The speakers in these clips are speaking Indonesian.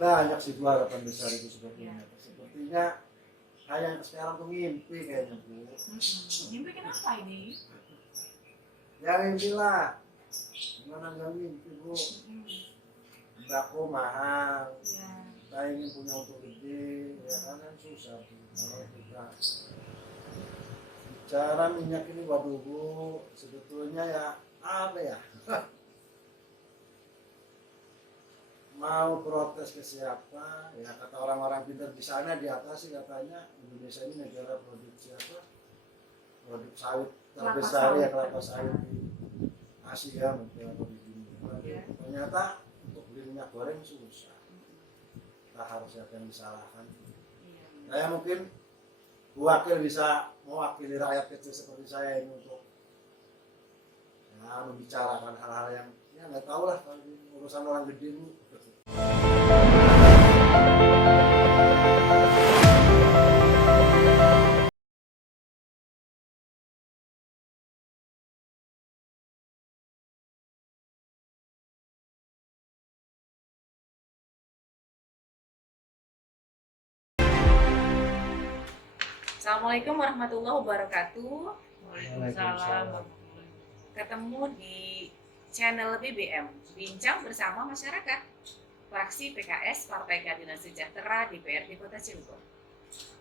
Banyak sih gua harapan besar itu sebetulnya. Sepertinya hanya sekarang tuh mimpi kayaknya Bu. Mimpi kenapa ini? Ya mimpi lah. Gimana nggak mimpi Bu? Sembako mahal. Ya. Saya ingin punya untuk gede, ya kan susah Bu. Kalau kita bicara minyak ini, waduh Bu, sebetulnya ya apa ya? Mau protes ke siapa? Ya kata orang-orang pintar di sana di atas sih katanya Indonesia ini negara produksi apa? Produk sawit terbesar ya, kelapa sawit di Asia mungkin atau di dunia. Ya. Ternyata untuk beli minyak goreng susah. Kita harus siapa yang disalahkan. Iya. Saya mungkin wakil bisa mewakili rakyat kecil seperti saya ini untuk ya, membicarakan hal-hal yang ya nggak tahu lah kalau urusan orang gede Bu. Assalamualaikum warahmatullahi wabarakatuh. Waalaikumsalam. Ketemu di channel BBM, Bincang Bersama Masyarakat, fraksi PKS Partai Keadilan Sejahtera DPRD Kota Cilegon.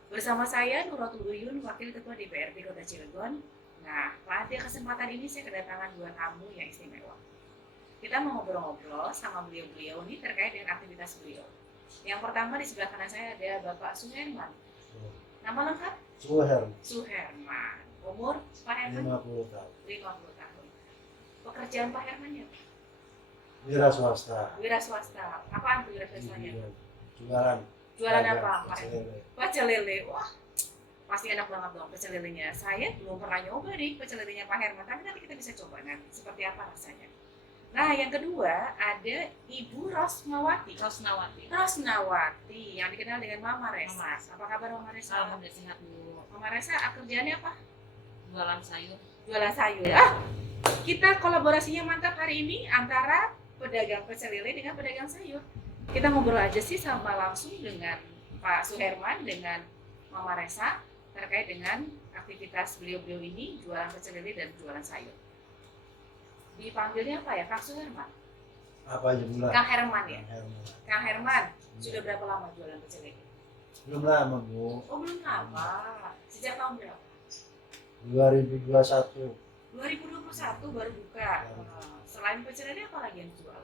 Bersama saya Nuratul Uyun, Wakil Ketua DPRD Kota Cilegon. Nah, pada kesempatan ini saya kedatangan dua tamu yang istimewa. Kita mau ngobrol-ngobrol sama beliau-beliau ini terkait dengan aktivitas beliau. Yang pertama di sebelah kanan saya ada Bapak Suherman. Nama lengkap? Suherman. Umur Pak Herman? 50 tahun. 50 tahun. Pekerjaan Pak Herman ya? Wira swasta. Wira swasta. Apaan tuh wira swastanya? Jualan. Jualan apa Pak Pecel Herman? lele. Pecel lele. Wah, pasti enak banget dong pecel lelenya. Saya belum pernah nyoba nih pecel lelenya Pak Herman, tapi nanti kita bisa coba nanti seperti apa rasanya. Nah, yang kedua ada Ibu Rosnawati. Rosnawati yang dikenal dengan Mama Resa. Apa kabar Mama Resa? Alhamdulillah sehat Bu. Mama Resa kerjaannya apa? Jualan sayur. Jualan sayur. Ah, kita kolaborasinya mantap hari ini antara pedagang pecel lele dengan pedagang sayur. Kita ngobrol aja sih sama langsung dengan Pak Suherman dengan Mama Resa terkait dengan aktivitas beliau-beliau ini jualan pecel lele dan jualan sayur. Dipanggilnya apa ya? Kang Suherman? Apa aja bulan? Kang Herman ya? Herman. Kang Herman, sudah berapa lama jualan pecel lele? Belum lama Bu. Oh, belum lama. Sejak tahun berapa? 2021. 2021 baru buka. Selain pecel lele apa lagi yang dijual?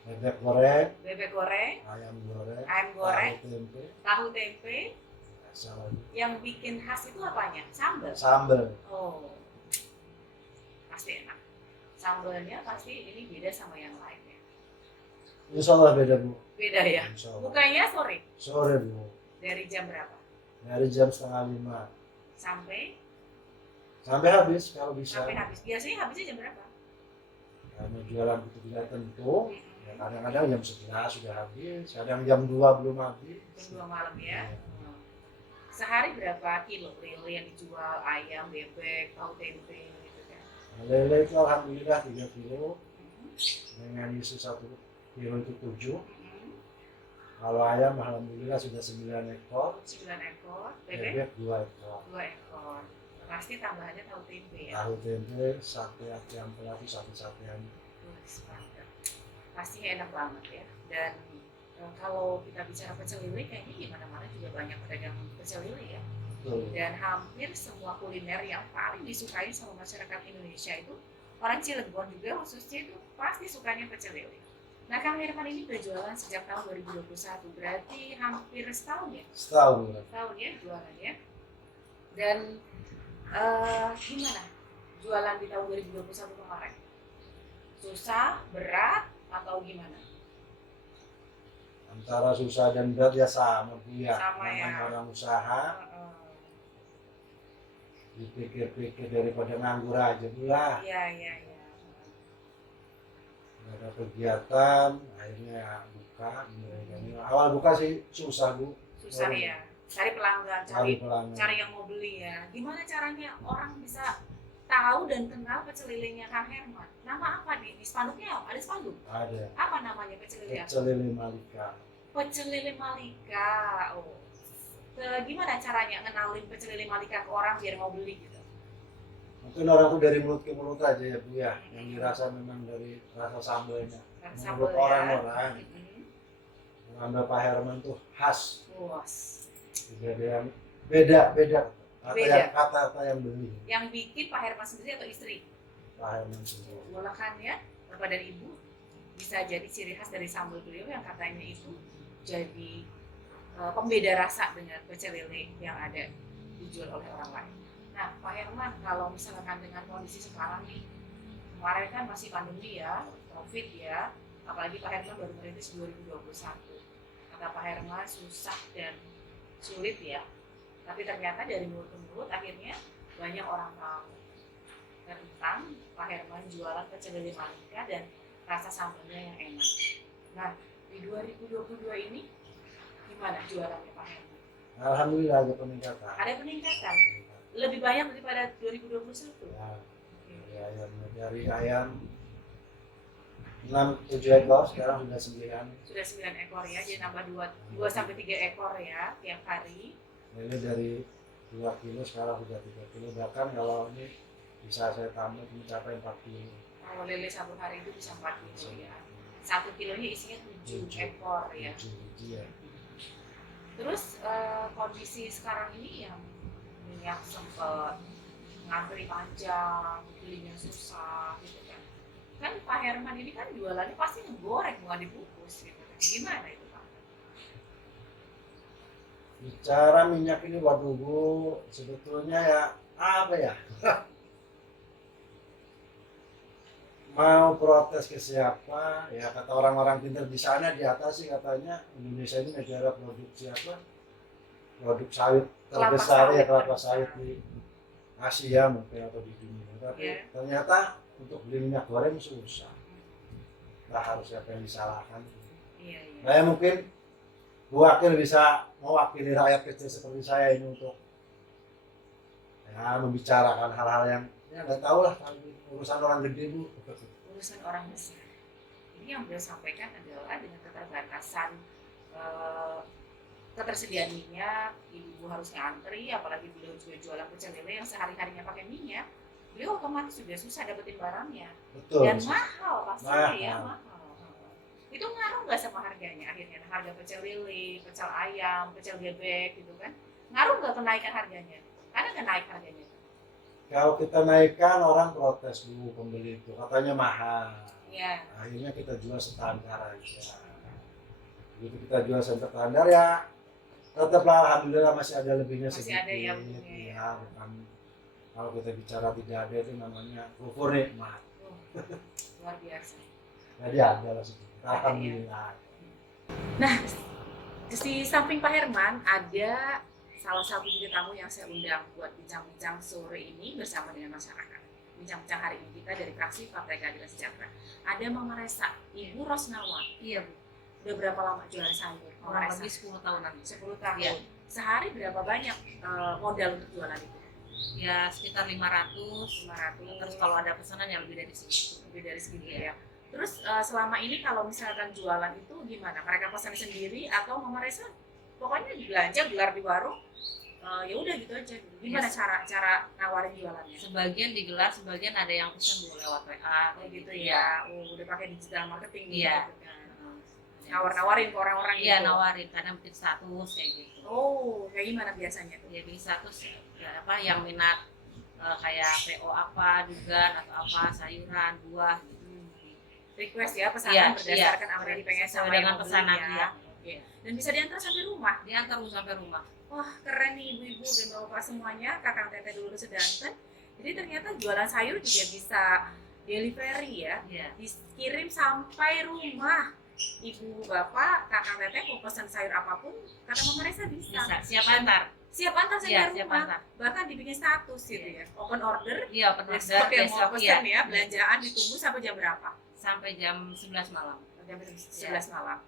Bebek goreng, Bebek goreng, ayam goreng, ayam goreng, tahu tempe, tahu tempe. salad, Yang bikin khas itu apanya? Sambal. sambal. Oh, pasti enak. Sambalnya pasti ini beda sama yang lainnya. Insya Allah beda Bu. Beda ya. Insya Allah. Bukanya sore. Sore Bu. Dari jam berapa? Dari jam 4:30 Sampai habis kalau bisa. sampai habis. Biasanya habisnya jam berapa? Karena jualan itu tidak tentu. Ya, kadang-kadang jam 11 sudah habis, kadang jam 2 belum habis. Jam 2 malam ya. Sehari berapa kilo lele yang dijual? Ayam, bebek, tahu tempe gitu kan. Lele itu alhamdulillah 3 kilo, dengan isi 1 kilo itu 7. Kalau ayam alhamdulillah sudah 9 ekor, 9 ekor, bebek bebek 2 ekor. 2 ekor. Pasti tambahannya tahu tempe ya. Tahu tempe, sate ayam pelati, sate ayam. Pastinya enak banget ya. Dan kalau kita bicara pecel lele, kayaknya di mana-mana juga banyak pedagang pecel lele ya. Betul. Dan hampir semua kuliner yang paling disukai sama masyarakat Indonesia itu orang Cilegon juga khususnya itu pasti sukanya pecel lele. Nah, Kang Herman ini berjualan sejak tahun 2021, berarti hampir setahun ya? Setahun. Setahun ya jualannya. Dan gimana jualan di tahun 2021 kemarin? Susah, berat, atau gimana? Antara susah dan berat ya sama Bu ya. Sama ya. Namanya orang usaha, dipikir-pikir daripada nganggur aja Bu lah. Iya. Nggak ada kegiatan, akhirnya ya buka. Awal buka sih susah Bu. Susah ya. Cari pelanggan, Pelanggan. cari yang mau beli ya. Gimana caranya orang bisa tahu dan kenal pecel lelenya Kang Herman? Nama apa di spanduknya? Ada spanduk? Ada. Apa namanya pecel lele? Pecel lele Malika. Pecel lele Malika. Oh. Gimana caranya ngenalin pecel lele Malika ke orang biar mau beli gitu? Mungkin orang tuh dari mulut ke mulut aja ya Bu ya, yang dirasa memang dari rasa sambalnya. Sambal Menurut ya. orang-orang, Mm-mm. Anda Pak Herman tuh khas. Puas. Jadi yang beda Beda. kata yang beli Yang bikin Pak Herman sendiri atau istri? Pak Herman sendiri. Olahannya Bapak dan Ibu bisa jadi ciri khas dari sambal beliau yang katanya itu jadi pembeda rasa dengan pecel lele yang ada dijual oleh orang lain. Nah, Pak Herman, kalau misalkan dengan kondisi sekarang nih, kemarin kan masih pandemi ya, COVID ya, apalagi Pak Herman baru merintis 2021. Kata Pak Herman susah dan sulit ya, tapi ternyata dari mulut ke mulut akhirnya banyak orang tahu tentang Pak Herman jualan pecel lele Malika dan rasa sambalnya yang enak. Nah, di 2022 ini gimana jualannya Pak Herman? Alhamdulillah ada peningkatan. Ada peningkatan, lebih banyak daripada 2021. Ya, dari ayam 6-7 ekor sekarang sudah 9. Sudah 9 ekor ya, jadi nambah 2-3 ekor ya tiap hari. Ini dari 2 kilo sekarang sudah 3 kilo, bahkan kalau ini bisa saya tambah mencapai 4 kilo. Kalau lele satu hari itu bisa 4 kilo ya. 1 kilonya isinya 7 ekor ya. 7 biji ya. Terus kondisi sekarang ini yang minyak sempet ngantri panjang, belinya susah gitu kan. Kan Pak Herman ini kan jualannya pasti ngegoreng, bukan dibungkus gitu kan. Gimana itu Pak? Bicara minyak ini waduh Bu, sebetulnya ya apa ya? Mau protes ke siapa? Ya kata orang-orang pintar di sana di atas sih katanya Indonesia ini negara produksi apa? Produk sawit terbesar ya, kelapa sawit di Asia mungkin atau di dunia. Tapi ternyata untuk beli minyak goreng susah. Nah harus siapa yang disalahkan? Iya. Nah ya mungkin Bu Wakil bisa mewakili rakyat kecil seperti saya ini untuk ya membicarakan hal-hal yang ya nggak tahu lah, urusan orang gede Bu. Urusan orang besar. Ini yang beliau sampaikan adalah dengan keterbatasan ketersediaan minyak, ibu harus ngantri, apalagi beliau juga jualan pecel lele yang sehari-harinya pakai minyak, beliau otomatis juga susah dapetin barangnya. Betul. Dan mahal pastinya ya, mahal. Itu ngaruh nggak sama harganya akhirnya? Harga pecel lele, pecel ayam, pecel bebek gitu kan? Ngaruh nggak kenaikan harganya? Karena nggak naik harganya. Kalau kita naikkan orang protes Bu, pembeli itu katanya mahal. Iya. Akhirnya kita jual standar aja. Begitu kita jual standar ya, tetaplah alhamdulillah masih ada lebihnya Masih sedikit. ada yang ya, bukan kalau kita bicara tidak ada itu namanya kufur nikmat. Luar biasa. Jadi ada lah sedikit. Alhamdulillah. Nah, di samping Pak Herman ada salah satu bintang tamu yang saya undang buat bincang-bincang sore ini bersama dengan masyarakat. Bincang-bincang hari ini kita dari fraksi Partai Keadilan Sejahtera. Ada Mama Resa, Ibu Rosnawa. Iya Bu. Udah berapa lama jualan sayur? Kurang lebih 10 tahunan. 10 tahun. Iya. Sehari berapa banyak modal untuk jualan itu? Ya sekitar 500. 500. Terus kalau ada pesanan ya lebih dari segitu. Lebih dari segitu ya. Terus selama ini kalau misalkan jualan itu gimana? Mereka pesan sendiri atau Mama Resa pokoknya belanja gelar di warung, ya udah gitu aja. Gimana Yes. cara nawarin jualannya? Sebagian digelar, sebagian ada yang pesan Bu lewat WA Kayak gitu ya. ya. Udah pakai digital marketing Iya. gitu kan. Nawar-nawarin ke orang-orang Iya gitu. nawarin, kadang bikin status kayak gitu. Oh, kayak gimana biasanya tuh? Ya bikin status ya apa yang minat kayak PO apa, dugan atau apa, sayuran, buah gitu. Request ya, pesanan Iya, berdasarkan apa yang dipengen sesuai sama dengan yang mau beli pesanan ya. dia. Oke. Dan bisa diantar sampai rumah. Diantar Bu sampai rumah. Wah, keren nih ibu-ibu dan bapak semuanya, kakang teteh dulu sedanten. Jadi ternyata jualan sayur juga bisa delivery ya, Iya. dikirim sampai rumah. Ibu bapak, kakang teteh mau pesan sayur apapun, kata Mama Resa bisa. Bisa. Siap antar. Siap antar sampai Iya, siap rumah. antar. Bahkan dibikin status gitu ya. Open order, Iya, open order besok yang mau besok pesan ya. ya, belanjaan ditunggu sampai jam berapa? Sampai jam 11 malam. Jam 11 malam.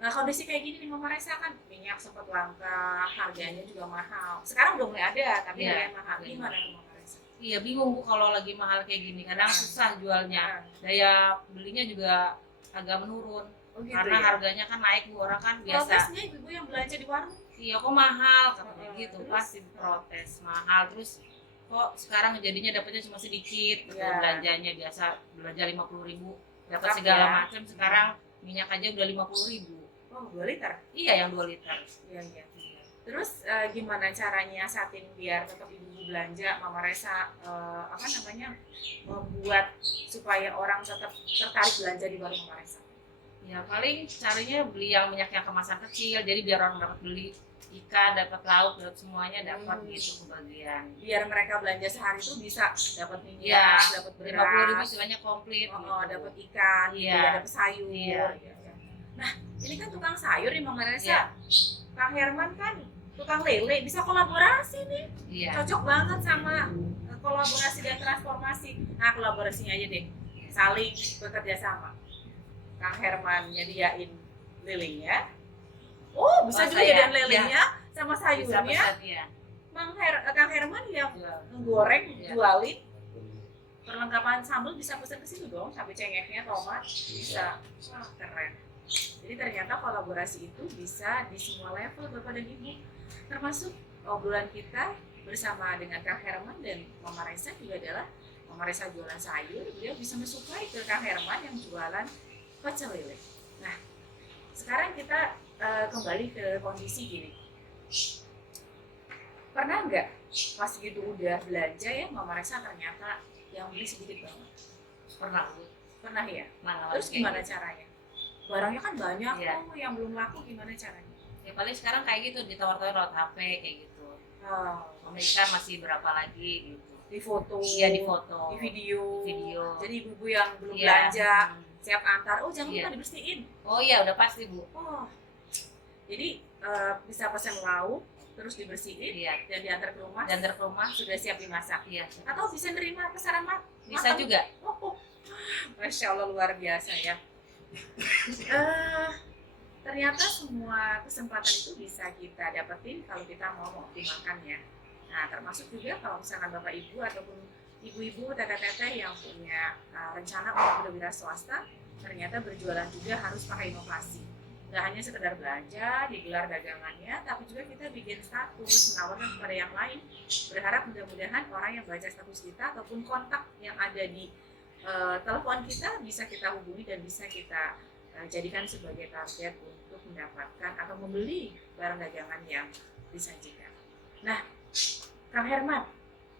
Nah kondisi kayak gini nih Mama Resa kan minyak sempat langka, harganya juga mahal. Sekarang udah mulai ada, tapi Iya. lumayan mahal. Gimana tuh Mama Resa? Iya, bingung Bu kalau lagi mahal kayak gini. Kadang Nah. susah jualnya. Nah, Daya belinya juga agak menurun. oh Oh gitu karena ya. harganya kan naik Bu, orang kan biasa. Protesnya ibu yang belanja di warung. Iya kok mahal katanya gitu, Terus? pasti protes mahal. Terus kok sekarang jadinya dapatnya cuma sedikit, Iya. belanjanya biasa belanja 50.000 dapat Lengkap segala ya. macam, sekarang minyak aja udah 50.000. Oh 2 liter. Iya yang 2 liter. Iya iya. Terus gimana caranya nyiasatin biar tetap ibu belanja, Mama Resa apa namanya membuat supaya orang tetap tertarik belanja di warung Mama Resa? Ya paling caranya beli yang minyak yang kemasan kecil, jadi biar orang dapat beli ikan, dapat lauk, dapat semuanya dapat gitu kebagian. Biar mereka belanja sehari itu bisa dapat Iya, minyak, dapat 50.000 beras, istilahnya komplit. oh, gitu. dapat ikan, Iya. ya, dapat sayur. Iya. Iya, iya. Nah, ini kan tukang sayur nih Mama Resa. Iya. Kang Herman kan tukang lele, bisa kolaborasi nih. Iya. Cocok banget sama kolaborasi dan transformasi. Nah, kolaborasinya aja deh. Saling bekerja sama. Kang Herman nyediain lelenya. Oh, bisa Oh, juga saya, jadian lelenya sama Bisa sayurnya. pesan ya. Kang Herman yang Jual. goreng, Iya. jualin. Perlengkapan sambal bisa pesan ke situ dong, sampai cengeknya, tomat, bisa. Wah, keren. Jadi ternyata kolaborasi itu bisa di semua level Bapak dan Ibu. Termasuk obrolan kita bersama dengan Kang Herman dan Mama Resa juga adalah Mama Resa jualan sayur, beliau bisa mensuplai ke Kang Herman yang jualan pecel lele. Nah, sekarang kita kembali ke kondisi gini. Pernah nggak pas gitu udah belanja ya Mama Resa ternyata yang beli sedikit banget? Pernah Bu. Pernah ya? Nah, Terus gimana caranya? Barangnya kan banyak Iya. tuh yang belum laku, gimana caranya? Ya paling sekarang kayak gitu, ditawar-tawar lewat HP kayak gitu. Oh, Ikan masih berapa lagi gitu. di foto, Iya di foto. di video. Video. Jadi ibu-ibu yang belum Iya. belanja Hmm. siap antar. Oh jangan Iya. lupa dibersihin. Oh iya udah pasti Bu. Oh, jadi bisa pesan lauk terus dibersihin Iya. dan diantar ke rumah. Dan ke rumah Sudah siap dimasak. iya. Atau bisa nerima pesanan Bisa makan. juga. Oh, Masya Allah luar biasa ya. Ternyata semua kesempatan itu bisa kita dapetin kalau kita mau mengoptimalkannya. Nah, termasuk juga kalau misalkan Bapak Ibu ataupun ibu-ibu, teteh-teteh yang punya rencana untuk berwira swasta, ternyata berjualan juga harus pakai inovasi. Nggak hanya sekedar belanja, digelar dagangannya, tapi juga kita bikin status, menawarkan kepada yang lain. Berharap mudah-mudahan orang yang baca status kita ataupun kontak yang ada di telepon kita bisa kita hubungi dan bisa kita jadikan sebagai target untuk mendapatkan atau membeli barang dagangan yang disajikan. Nah, Kang Herman,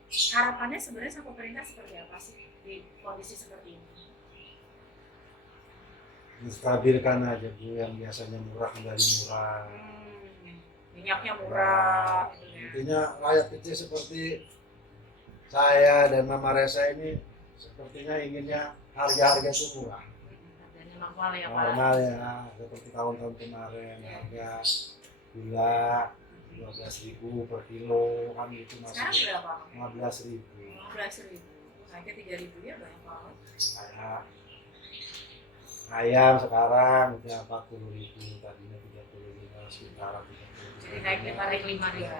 harapannya sebenarnya sama pemerintah seperti apa sih di kondisi seperti ini? Distabilkan aja Bu, yang biasanya murah kembali murah. Minyaknya murah, gitu ya. Intinya rakyat kecil seperti saya dan Mama Resa ini sepertinya inginnya harga-harga itu murah. Harganya normal ya Pak. Normal ya, seperti tahun-tahun kemarin harga gula 12.000 per kilo kan itu Sekarang masih berapa? 15.000. 15.000. Naiknya 3.000 ya banyak banget. Kayak ayam sekarang udah 40.000, tadinya 35, sekitar 30. Jadi naik 5.000 ya.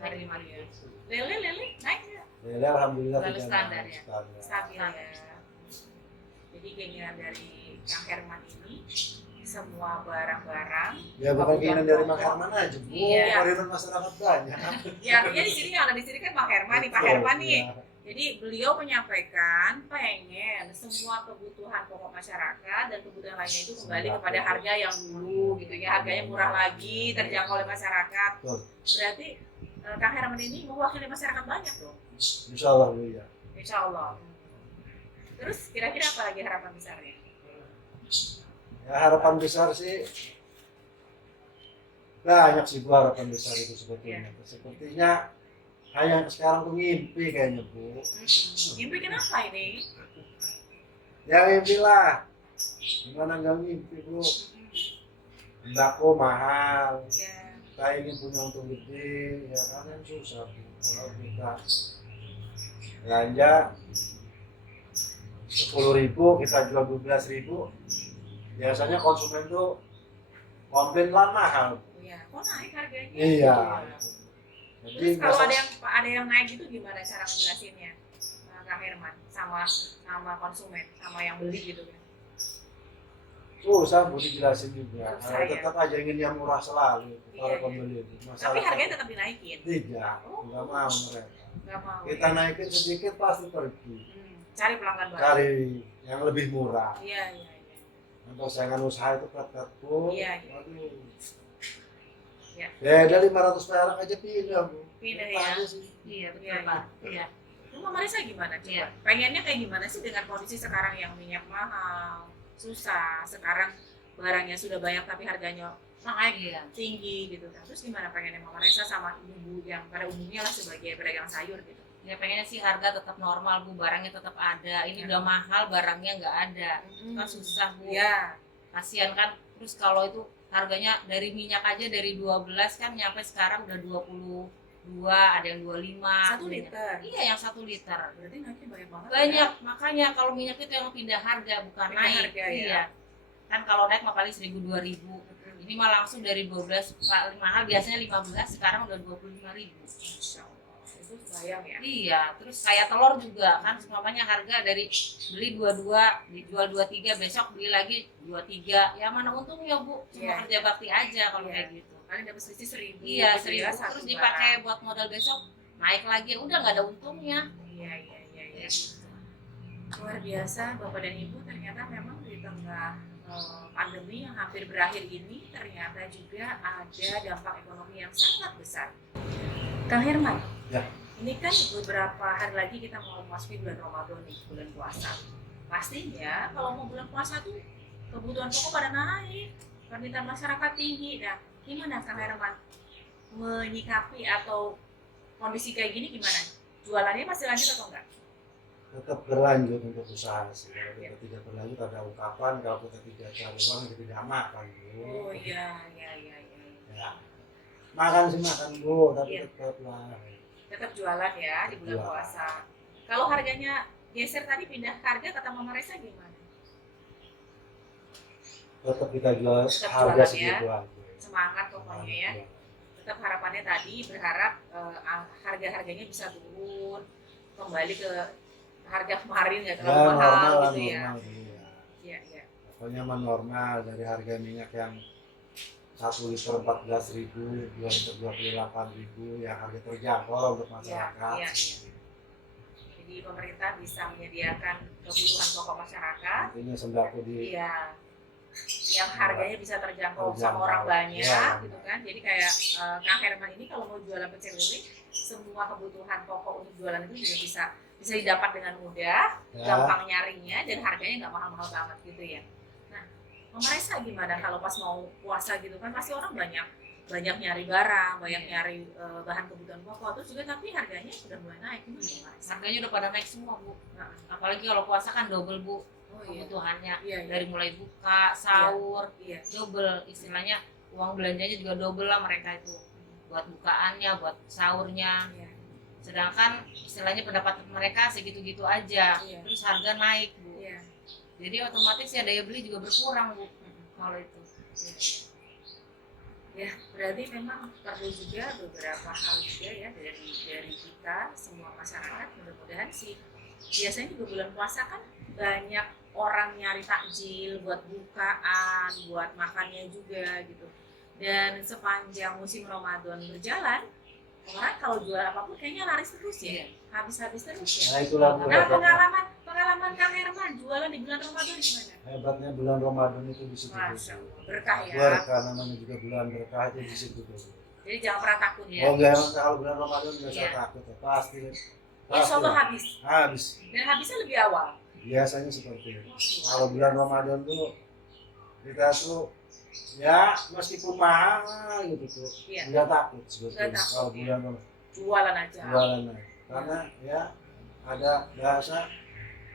Naik 5.000. Lele naik ya? Lele alhamdulillah Lalu tidak standar naik, ya? standar. Stabil ya. Jadi keinginan dari Kang Herman ini semua barang-barang Ya bukan keinginan dari Mak Herman aja Bu, Iya. koridor masyarakat banyak. ya artinya di sini yang ada di sini kan Pak Herman nih, Pak Herman nih. Iya. Jadi beliau menyampaikan pengen semua kebutuhan pokok masyarakat dan kebutuhan lainnya itu kembali kepada harga yang dulu gitu ya, harganya murah lagi, terjangkau oleh masyarakat. Betul. Berarti Kang Herman ini mewakili masyarakat banyak dong, Insya Allah Bu ya. insya Allah. Terus kira-kira apa lagi harapan besarnya? Ya harapan besar sih banyak sih Bu, harapan besar itu sebetulnya. Sepertinya hanya sekarang tuh ngimpi kayaknya Bu. Mimpi kenapa ini? Ya mimpi lah. Gimana nggak mimpi Bu? Sembako mahal. Ya, Kita ingin punya untung gede, ya kan susah Bu. Kalau kita belanja 10.000 kita jual 12.000, biasanya konsumen tuh komplain lah mahal. iya. Kok naik harganya? Iya. Jadi Terus kalau biasa- ada yang naik itu gimana cara ngejelasinnya, Kang Herman, sama konsumen, sama yang beli gitu kan? Usah Bu dijelasin juga. Usah, ya. Tetap aja ingin yang murah selalu para Iya. pembeli itu. Tapi harganya tetap dinaikin. tidak, Oh. nggak mau mereka. Nggak mau. Kita naikin sedikit pasti pergi. Cari pelanggan baru. Cari yang lebih murah. Iya, iya, iya. Untuk saingan usaha itu ketat Bu. Iya, iya. Waduh. Ya. Beda 500 perak aja pindah Bu. Pindah Apa ya. aja sih? Iya betul Iya, Pak. Iya. Mama Marisa gimana coba? Iya. Pengennya kayak gimana sih dengan kondisi sekarang yang minyak mahal, susah, sekarang barangnya sudah banyak tapi harganya naik Iya. tinggi gitu kan. Terus gimana pengennya Mama Marisa sama ibu yang pada umumnya lah sebagai pedagang sayur gitu? Ya pengennya sih harga tetap normal Bu, barangnya tetap ada. Ini Ya. udah mahal, barangnya nggak ada. Kan susah Bu. Iya. Kasihan kan. Terus kalau itu harganya dari minyak aja dari 12 kan nyampe sekarang udah 22, ada yang 25. 1 liter. Iya, yang 1 liter. Berarti naiknya banyak banget. Banyak, makanya kalau minyak itu yang pindah harga bukan Pindah naik. harga, ya. Iya. Kan kalau naik mah paling 1.000 2.000. Ini mah langsung dari 12 paling mahal biasanya 15, sekarang udah 25.000. Masya Allah. Itu bayang ya. Iya, terus kayak telur juga kan semuanya harga dari beli 22 dijual 23, besok beli lagi 23. Ya mana untungnya Bu? Cuma Iya. kerja bakti aja kalau Iya. kayak gitu. Paling dapat selisih 1.000. Iya, gitu ya, 1.000 satu terus barang. dipakai buat modal besok naik lagi, udah nggak ada untungnya. Iya, iya, iya, iya. Luar biasa Bapak dan Ibu, ternyata memang di tengah pandemi yang hampir berakhir ini ternyata juga ada dampak ekonomi yang sangat besar. Kang Herman, Ya. ini kan beberapa hari lagi kita mau memasuki bulan Ramadan nih, bulan puasa. Pastinya kalau mau bulan puasa tuh kebutuhan pokok pada naik, permintaan masyarakat tinggi. Nah, gimana Kang Herman menyikapi atau kondisi kayak gini gimana? Jualannya masih lanjut atau enggak? Tetap berlanjut untuk usaha sih. Kalau kita tidak berlanjut ada ungkapan kalau kita tidak cari uang kita tidak makan Bu. Oh iya, iya, iya, iya. Ya. Makan sih makan Bu, tapi Iya. tetap lah. Tetap jualan ya di bulan Jualan. puasa. Kalau harganya geser tadi pindah harga kata Mama Resa gimana? Tetap kita jual Tetap harga jualan, segitu ya. aja. Semangat pokoknya ya. Tetap harapannya tadi berharap harga-harganya bisa turun kembali ke harga kemarin nggak Ya terlalu mahal normal lah gitu ya. normal. Iya. Iya, iya. Pokoknya mah normal dari harga minyak yang 1 liter 14.000, 2 liter 28.000 yang harga terjangkau untuk Iya, masyarakat. iya, iya. Jadi pemerintah bisa menyediakan kebutuhan pokok masyarakat. Intinya sembako di Iya. Yang harganya bisa terjangkau sama Terjangkau. orang banyak Iya. gitu kan. Jadi kayak Kang Herman ini kalau mau jualan pecel lele, semua kebutuhan pokok untuk jualan itu juga bisa didapat dengan mudah, ya. gampang nyarinya dan harganya nggak mahal-mahal banget gitu ya. Nah, Mama Resa gimana kalau pas mau puasa gitu kan pasti orang banyak nyari barang, banyak nyari bahan kebutuhan pokok terus juga tapi harganya sudah mulai naik gimana Mama Resa? Harganya udah pada naik semua Bu. Nah, Apalagi kalau puasa kan double Bu oh iya. kebutuhannya. Iya, iya. Dari mulai buka, sahur, Iya. double istilahnya uang belanjanya juga double lah mereka itu buat bukaannya, buat sahurnya. Iya. Sedangkan istilahnya pendapatan mereka segitu-gitu aja, Iya. terus harga naik Bu. Iya. Jadi otomatis ya daya beli juga berkurang Bu kalau itu. Ya, berarti memang perlu juga beberapa hal juga ya dari kita semua masyarakat mudah-mudahan sih. Biasanya juga bulan puasa kan banyak orang nyari takjil buat bukaan, buat makannya juga gitu. Dan sepanjang musim Ramadan berjalan, orang kalau jual apapun kayaknya laris terus ya, Iya. habis-habis terus ya. Nah itulah Bu, Nah, hebatnya. pengalaman Kang Herman jualan di bulan Ramadan gimana? Hebatnya bulan Ramadan itu di situ. Masya Bu. Allah, berkah ya. Berkah namanya juga bulan berkah itu di situ. Bu. Jadi jangan pernah takut ya. Iya. Oh enggak, kalau bulan Ramadan nggak usah Iya. takut ya. Pasti. Insya Allah habis. Habis. Dan habisnya lebih awal. Biasanya seperti itu. Kalau bulan Ramadan tuh kita tuh ya meskipun mahal gitu tuh Iya. nggak takut Nggak sebetulnya takut, kalau ya. bulan Ramadan Jualan aja. jualan aja. Karena ya ada bahasa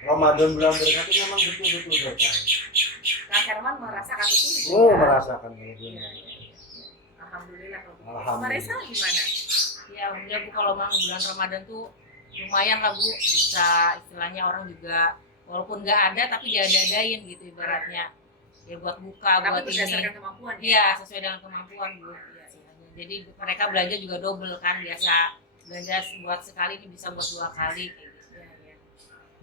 Ramadan bulan berkah itu memang betul-betul berkah. Kang Herman merasakan itu gitu Oh ya. merasakan kalau Iya, bulan iya, iya. Alhamdulillah kalau begitu. Alhamdulillah. Sama Resa gimana? Ya udah Bu, kalau memang bulan Ramadan tuh lumayan lah Bu, bisa istilahnya orang juga walaupun nggak ada tapi diada-adain gitu ibaratnya. Ya buat buka, Tapi buat ini. berdasarkan kemampuan ya. Iya, sesuai dengan kemampuan Bu. Jadi mereka belanja juga double kan, biasa belanja buat sekali ini bisa buat 2 kali kayak gitu. Iya, iya.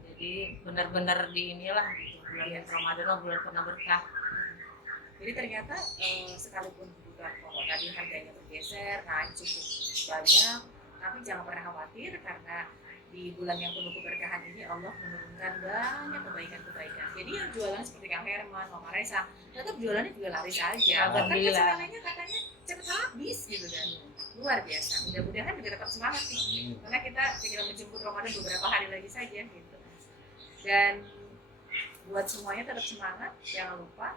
Jadi benar-benar di inilah gitu, bulan Ramadan lah bulan penuh berkah. Jadi ternyata sekalipun kebutuhan pokok tadi harganya bergeser naik cukup banyak, tapi jangan pernah khawatir karena di bulan yang penuh keberkahan ini Allah menurunkan banyak kebaikan-kebaikan. Jadi yang jualan seperti Kang Herman, Mama Resa, tetap jualannya juga laris aja. Bahkan Alhamdulillah. pecelelenya katanya cepet habis gitu kan. Luar biasa. Mudah-mudahan juga tetap semangat nih. Amin. Karena kita tinggal menjemput Ramadan beberapa hari lagi saja gitu. Dan buat semuanya tetap semangat, jangan lupa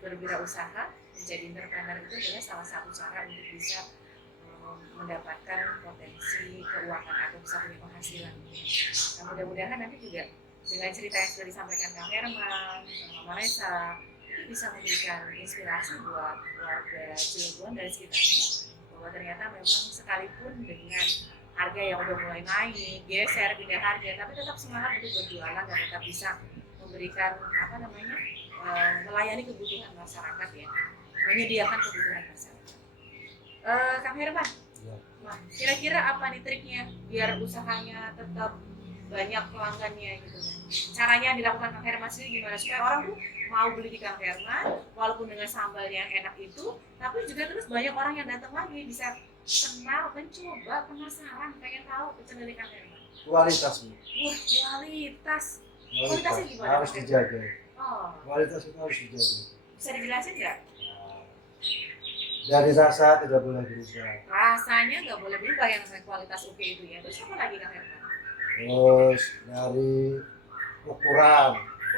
berwirausaha, menjadi entrepreneur itu adalah salah satu cara untuk bisa mendapatkan potensi keuangan atau bisa punya penghasilan. Nah, mudah-mudahan nanti juga dengan cerita yang sudah disampaikan Kang Herman, Mama Resa, itu bisa memberikan inspirasi buat warga Cilegon dan sekitarnya bahwa ternyata memang sekalipun dengan harga yang udah mulai naik, geser, pindah harga, tapi tetap semangat untuk berjualan dan tetap bisa memberikan melayani kebutuhan masyarakat ya, menyediakan kebutuhan masyarakat. Kang Herman, Ya. nah, kira-kira apa nih triknya biar usahanya tetap banyak pelanggannya gitu kan? Caranya yang dilakukan Kang Herman sendiri gimana supaya orang tuh mau beli di Kang Herman walaupun dengan sambal yang enak itu, tapi juga terus banyak orang yang datang lagi bisa kenal, mencoba, penasaran, pengen tahu pecel lele Kang Herman. Kualitas, Bu. Wah, kualitas. Kualitas Kualitasnya gimana, harus Pak? dijaga. Oh, Kualitas itu harus dijaga. bisa dijelasin nggak? Nah, dari rasa tidak boleh berubah. Rasanya nggak boleh berubah yang kualitas oke itu ya. Terus apa lagi Kang Herman? Terus dari ukuran.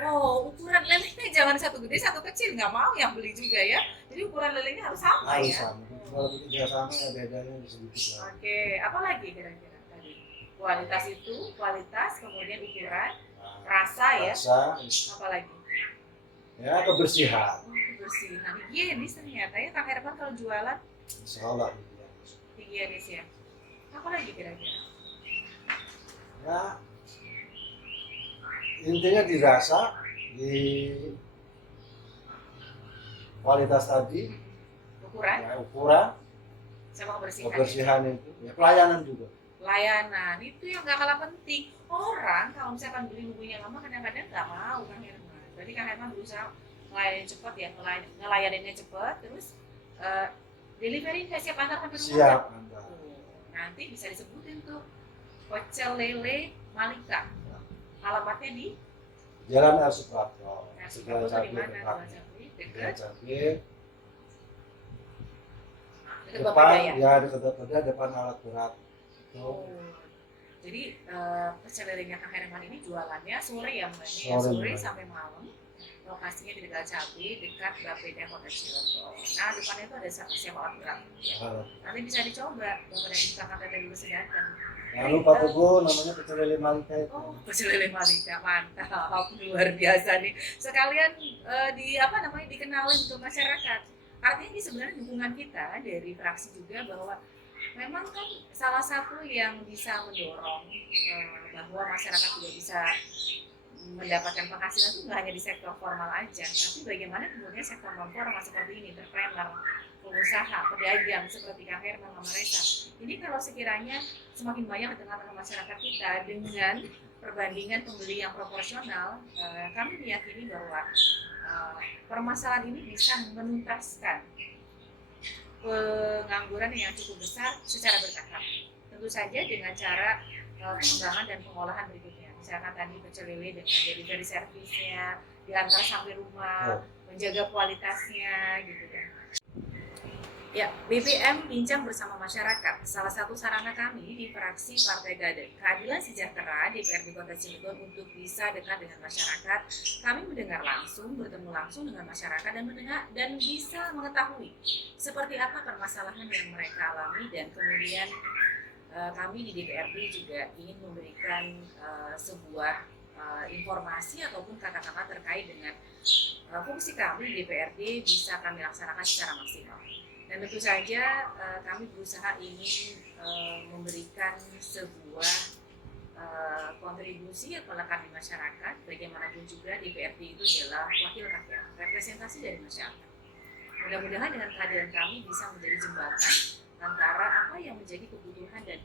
Oh, ukuran lelenya jangan satu gede satu kecil, nggak mau yang beli juga ya. Jadi ukuran lelenya harus sama Harus ya. sama. Kalau tidak sama ya bedanya sedikit lah. Oke, apa lagi kira-kira tadi? Kualitas itu, kualitas, kemudian ukuran, Nah, rasa ya, rasa, apa lagi? ya kebersihan. Oh, kebersihan, higienis ternyata ya Kang Herman kalau jualan Insya Allah gitu ya. higienis ya. Apa lagi kira-kira? Ya, intinya dirasa, di kualitas tadi, Ukuran ya, ukuran, sama kebersihan. kebersihan itu, ya pelayanan juga. Layanan itu yang nggak kalah penting. Orang kalau misalkan beli nunggunya lama kadang-kadang nggak mau Kang Herman. Berarti Kang Herman berusaha ngelayanin cepat ya, ngelayaninnya cepat, terus delivery nggak siap antar sampai rumah. Siap, Anda. Oh, nanti bisa disebutin tuh pecel lele Malika. Alamatnya di Jalan El Suprapto, Suprapto Segala di Cabai mana? depannya. Dekat Segala Cabai, dekat depan, Bapak Jaya. ya dekat depan alat berat. Oh. Itu Jadi pecel lelenya Kang Herman ini jualannya sore ya Mbak? Ini ya, Sore, sore Mbak. sampai malam. Lokasinya di Tegal Cabai dekat Bapeda Kota Cilegon. Nah depannya itu ada siapa alat berat. Nanti bisa dicoba. Bapak dan Ibu Kakak Tete dulu sedangkan. Jangan lupa tuh Bu, namanya pecel lele Malika itu. Oh, pecel lele Malika mantap, luar biasa nih. Sekalian dikenalin untuk masyarakat. Artinya ini sebenarnya dukungan kita dari fraksi juga bahwa memang kan salah satu yang bisa mendorong bahwa masyarakat juga bisa mendapatkan penghasilan itu nggak hanya di sektor formal aja, tapi bagaimana kemudian sektor non formal seperti ini, entrepreneur, pengusaha, pedagang seperti Kang Herman, Mama Resa. Ini kalau sekiranya semakin banyak di tengah-tengah masyarakat kita dengan perbandingan pembeli yang proporsional, kami meyakini bahwa permasalahan ini bisa menuntaskan pengangguran yang cukup besar secara bertahap. Tentu saja dengan cara pengembangan dan pengolahan berikutnya. Misalkan tadi pecel lele dengan delivery service-nya, diantar sampai rumah, menjaga kualitasnya gitu kan. Ya, BBM bincang bersama masyarakat. Salah satu sarana kami di fraksi Partai Keadilan Sejahtera DPRD Kota Cilegon untuk bisa dekat dengan masyarakat. Kami mendengar langsung, bertemu langsung dengan masyarakat dan bisa mengetahui seperti apa permasalahan yang mereka alami dan kemudian kami di DPRD juga ingin memberikan sebuah informasi ataupun kata-kata terkait dengan fungsi kami DPRD bisa kami laksanakan secara maksimal. Dan tentu saja kami berusaha ingin memberikan sebuah kontribusi yang melekat di masyarakat. Bagaimanapun juga DPRD itu adalah wakil rakyat, representasi dari masyarakat. Mudah-mudahan dengan kehadiran kami bisa menjadi jembatan antara apa yang menjadi kebutuhan dan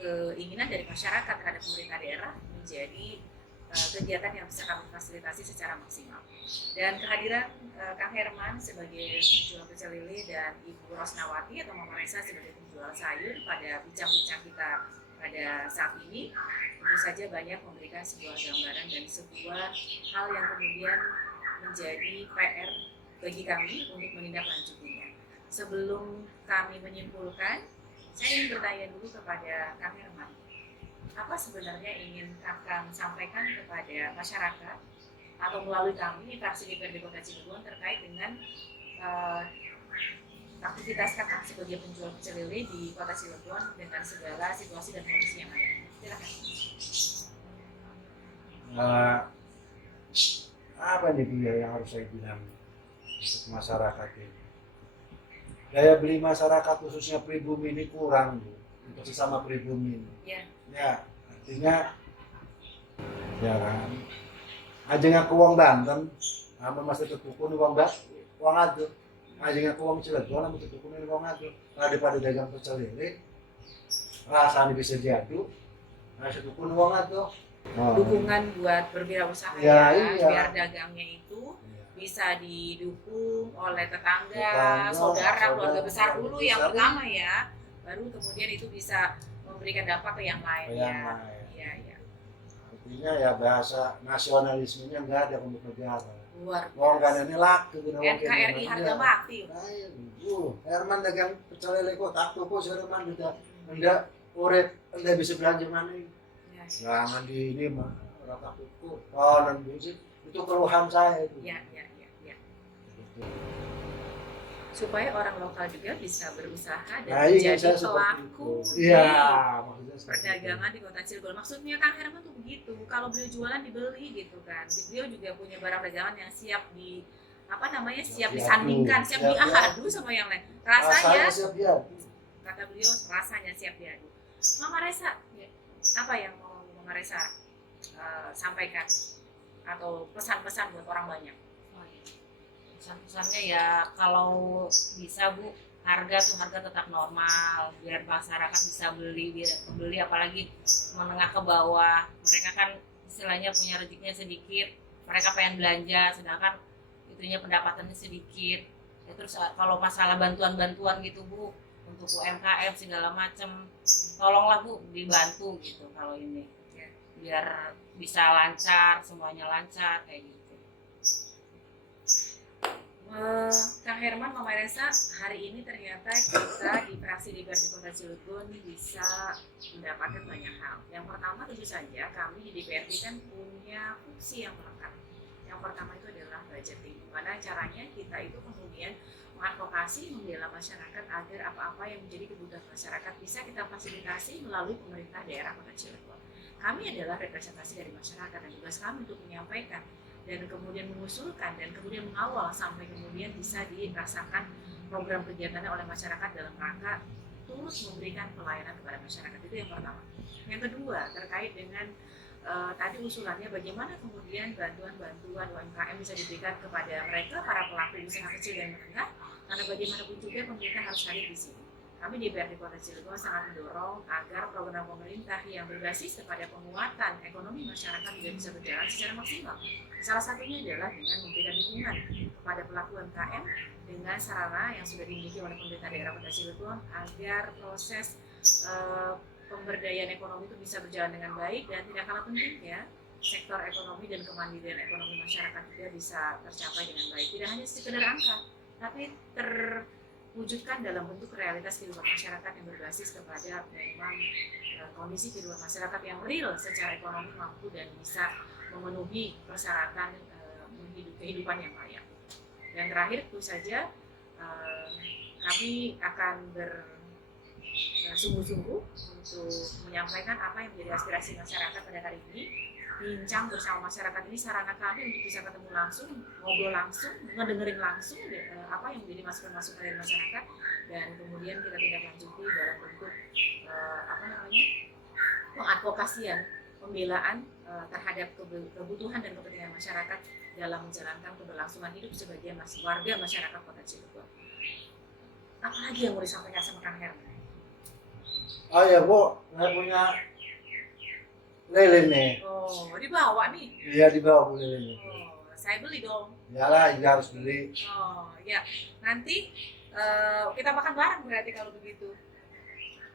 keinginan dari masyarakat terhadap pemerintah daerah menjadi kegiatan yang bisa kami fasilitasi secara maksimal. Dan kehadiran Kang Herman sebagai penjual pecel lele dan Ibu Rosnawati atau Mama Resa sebagai penjual sayur pada bincang-bincang kita pada saat ini tentu saja banyak memberikan sebuah gambaran dan sebuah hal yang kemudian menjadi PR bagi kami untuk menindaklanjutinya. Sebelum kami menyimpulkan, saya ingin bertanya dulu kepada Kang Herman, apa sebenarnya ingin Kakang sampaikan kepada masyarakat atau melalui kami fraksi DPRD Kota Cilegon terkait dengan aktivitas Kakang sebagai penjual pecel lele di Kota Cilegon dengan segala situasi dan kondisi yang ada. Silakan. Apa nih Bu yang harus saya bilang untuk masyarakat ini? Daya beli masyarakat khususnya pribumi ini kurang Bu, untuk sesama pribumi ini. Ya, artinya ya kan aja ngaku uang Banten sama masih tertukun uang adu aja ngaku uang Cilegon sama tertukun uang adu daripada dagang pecel lele rasanya bisa diadu masih tertukun uang adu. Dukungan buat berwirausaha Ya, ya, iya. biar dagangnya itu bisa didukung oleh tetangga, saudara, keluarga besar dulu yang pertama ya, baru kemudian itu bisa memberikan dampak ke yang lain ya. Iya, iya. Artinya ya bahasa nasionalismenya nggak ada untuk negara. Luar Wong kan biasa. ini laku NKRI harga mati. Herman dagang pecel lele kok tak toko Herman udah urip udah bisa belanja mana? Jangan di ini mah orang tak toko. Oh nanti itu keluhan saya itu. Ya. Supaya orang lokal juga bisa berusaha dan menjadi pelaku di perdagangan di Kota Cilegon. Maksudnya Kang Herman tuh begitu. Kalau beliau jualan dibeli gitu kan. Beliau juga punya barang dagangan yang siap siap disandingkan, siap diadu sama yang lain. Rasanya siap diadu. Kata beliau rasanya siap diadu. Mama Resa, apa yang mau Mama Resa sampaikan atau pesan-pesan buat orang banyak? Pesan-pesannya ya kalau bisa Bu, harga tetap normal biar masyarakat bisa beli apalagi menengah ke bawah, mereka kan istilahnya punya rezekinya sedikit, mereka pengen belanja sedangkan itunya pendapatannya sedikit ya. Terus kalau masalah bantuan gitu Bu untuk UMKM segala macam, tolonglah Bu dibantu gitu kalau ini ya, biar bisa lancar, semuanya lancar kayak gitu. Kang Herman, Mama Resa, hari ini ternyata kita di fraksi DPRD Kota Cilegon bisa mendapatkan banyak hal. Yang pertama tentu saja kami di DPRD kan punya fungsi yang melekat. Yang pertama itu adalah budgeting. Gimana caranya kita itu kemudian mengadvokasi, membela masyarakat agar apa-apa yang menjadi kebutuhan masyarakat bisa kita fasilitasi melalui pemerintah daerah Kota Cilegon. Kami adalah representasi dari masyarakat dan tugas kami untuk menyampaikan dan kemudian mengusulkan dan kemudian mengawal sampai kemudian bisa dirasakan program kegiatannya oleh masyarakat dalam rangka turut memberikan pelayanan kepada masyarakat. Itu yang pertama. Yang kedua terkait dengan tadi usulannya bagaimana kemudian bantuan UMKM bisa diberikan kepada mereka para pelaku usaha kecil dan menengah, karena bagaimanapun juga pemerintah harus hadir di sini. Kami di DPRD Kota Cilegon sangat mendorong agar program pemerintah yang berbasis kepada penguatan ekonomi masyarakat juga bisa berjalan secara maksimal. Salah satunya adalah dengan memberikan dukungan kepada pelaku UMKM dengan sarana yang sudah dimiliki oleh pemerintah daerah Kota Cilegon agar proses pemberdayaan ekonomi itu bisa berjalan dengan baik, dan tidak kalah pentingnya sektor ekonomi dan kemandirian ekonomi masyarakat juga bisa tercapai dengan baik. Tidak hanya sekedar angka, tapi terwujudkan dalam bentuk realitas kehidupan masyarakat yang berbasis kepada memang kondisi kehidupan masyarakat yang real secara ekonomi mampu dan bisa memenuhi persyaratan kehidupan yang layak. Dan terakhir tentu saja kami akan bersungguh-sungguh untuk menyampaikan apa yang menjadi aspirasi masyarakat pada hari ini, bincang bersama masyarakat ini sarana kami untuk bisa ketemu langsung, ngobrol langsung, ngedengerin langsung apa yang menjadi masukan-masukan dari masyarakat, dan kemudian kita tindak lanjuti dalam bentuk pengadvokasian, pembelaan terhadap kebutuhan dan kepentingan masyarakat dalam menjalankan keberlangsungan hidup sebagai warga masyarakat Kota Cilegon. Apalagi yang mau disampaikan sama Kang Herman? Oh ya Bu, saya punya lele nih. Oh, dibawa nih. Iya dibawa Bu lele nih. Oh, saya beli dong. Iyalah, iya harus beli. Oh, ya. Nanti kita makan bareng berarti kalau begitu.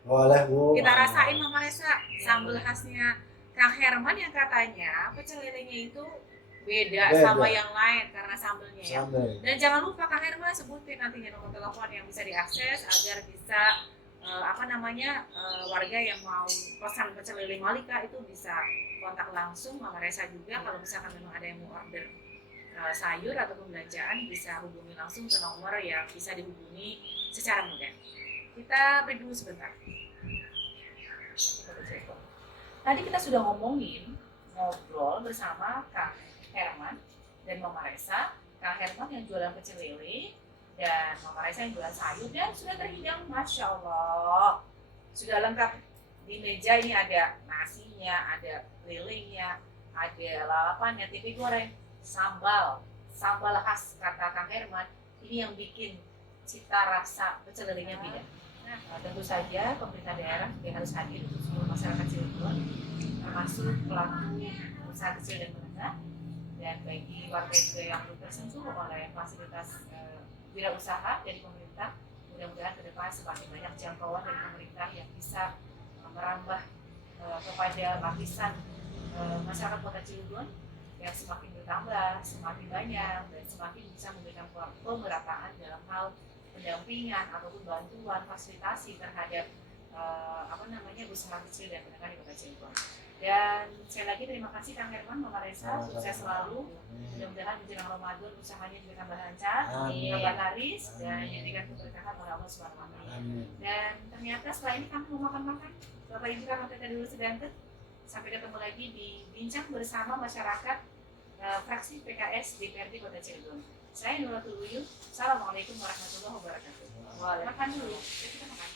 Boleh Bu. Kita rasain Mama Resa sambal khasnya Kang Herman yang katanya pecel lelenya itu beda sama yang lain karena sambelnya ya. Sambal. Dan jangan lupa Kang Herman sebutin nantinya nomor telepon yang bisa diakses agar bisa warga yang mau pesan pecel lele Malika itu bisa kontak langsung Mama Resa juga. Kalau misalkan memang ada yang mau order sayur ataupun belanjaan bisa hubungi langsung ke nomor yang bisa dihubungi secara mudah. Kita break dulu sebentar. Tadi kita sudah ngobrol bersama Kang Herman dan Mama Resa. Kang Herman yang jualan pecel lele dan Mama Resa yang jualan sayur dan sudah terhidang, Masya Allah. Sudah lengkap di meja ini, ada nasinya, ada lelenya, ada lalapannya, tempe goreng, sambal khas kata Kang Herman. Ini yang bikin cita rasa pecel lelenya beda. Nah, tentu saja pemerintah daerah juga harus hadir untuk seluruh masyarakat Cilegon, termasuk pelaku usaha kecil dan menengah, dan bagi warga juga yang belum tersentuh oleh fasilitas wirausaha dari pemerintah. Mudah-mudahan ke depan semakin banyak jangkauan dari pemerintah yang bisa merambah kepada lapisan masyarakat Kota Cilegon yang semakin bertambah, semakin banyak, dan semakin bisa memberikan pemerataan dalam hal pendampingan ataupun bantuan fasilitasi terhadap usaha kecil dan menengah di Kota Cilegon. Dan sekali lagi terima kasih Kang Herman, Mama Resa, sukses selalu. Mudah-mudahan menjelang Ramadan usahanya juga tambah lancar, tambah laris, dan diberikan keberkahan oleh Allah SWT. Dan ternyata setelah ini kami mau makan-makan. Bapak Ibu Kang Teta dulu sedanten. Sampai ketemu lagi di Bincang Bersama Masyarakat fraksi PKS DPRD Kota Cilegon. Saya Nuratul Uyuh. Assalamualaikum warahmatullahi wabarakatuh. Makan dulu. Yuk kita makan.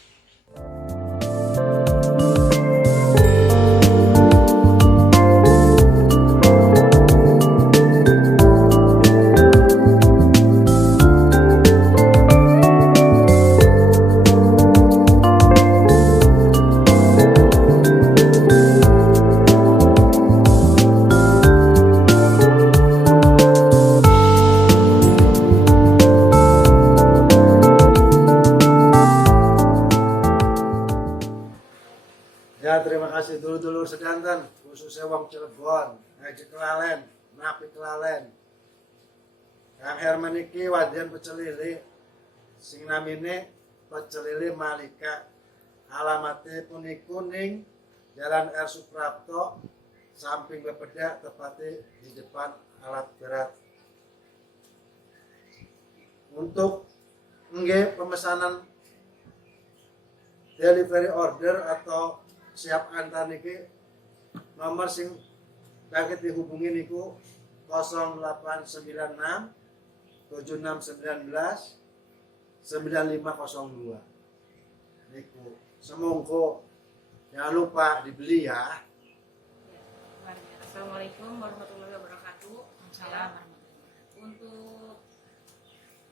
Ya terima kasih dulur-dulur sedanten, khususnya wong Cilegon, ngajak kelalen, napi kelalen. Kang Herman iki wadian pecel lele, sing namine pecel lele Malika. Alamatnya puniku ning Jalan R Suprapto, samping Bepeda, tepatnya di depan alat berat. Untuk pemesanan delivery order atau siap antar niki nomor sing dapat dihubungi niku 0896 7619 9502 niku. Semongko jangan lupa dibeli ya. Assalamualaikum warahmatullahi wabarakatuh. Ya, untuk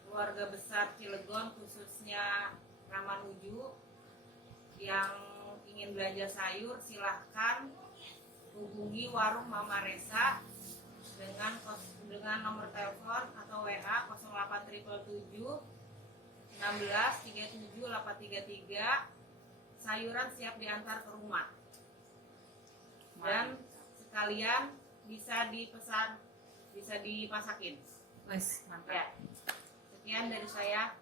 keluarga besar Cilegon khususnya Ramanuju yang ingin belanja sayur, silahkan hubungi warung Mama Resa dengan nomor telepon atau WA 08777 16 37 833. Sayuran siap diantar ke rumah. Dan sekalian bisa dipesan, bisa dimasakin. Wes, mantap. Ya. Sekian dari saya.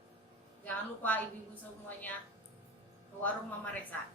Jangan lupa ibu-ibu semuanya ke warung Mama Resa.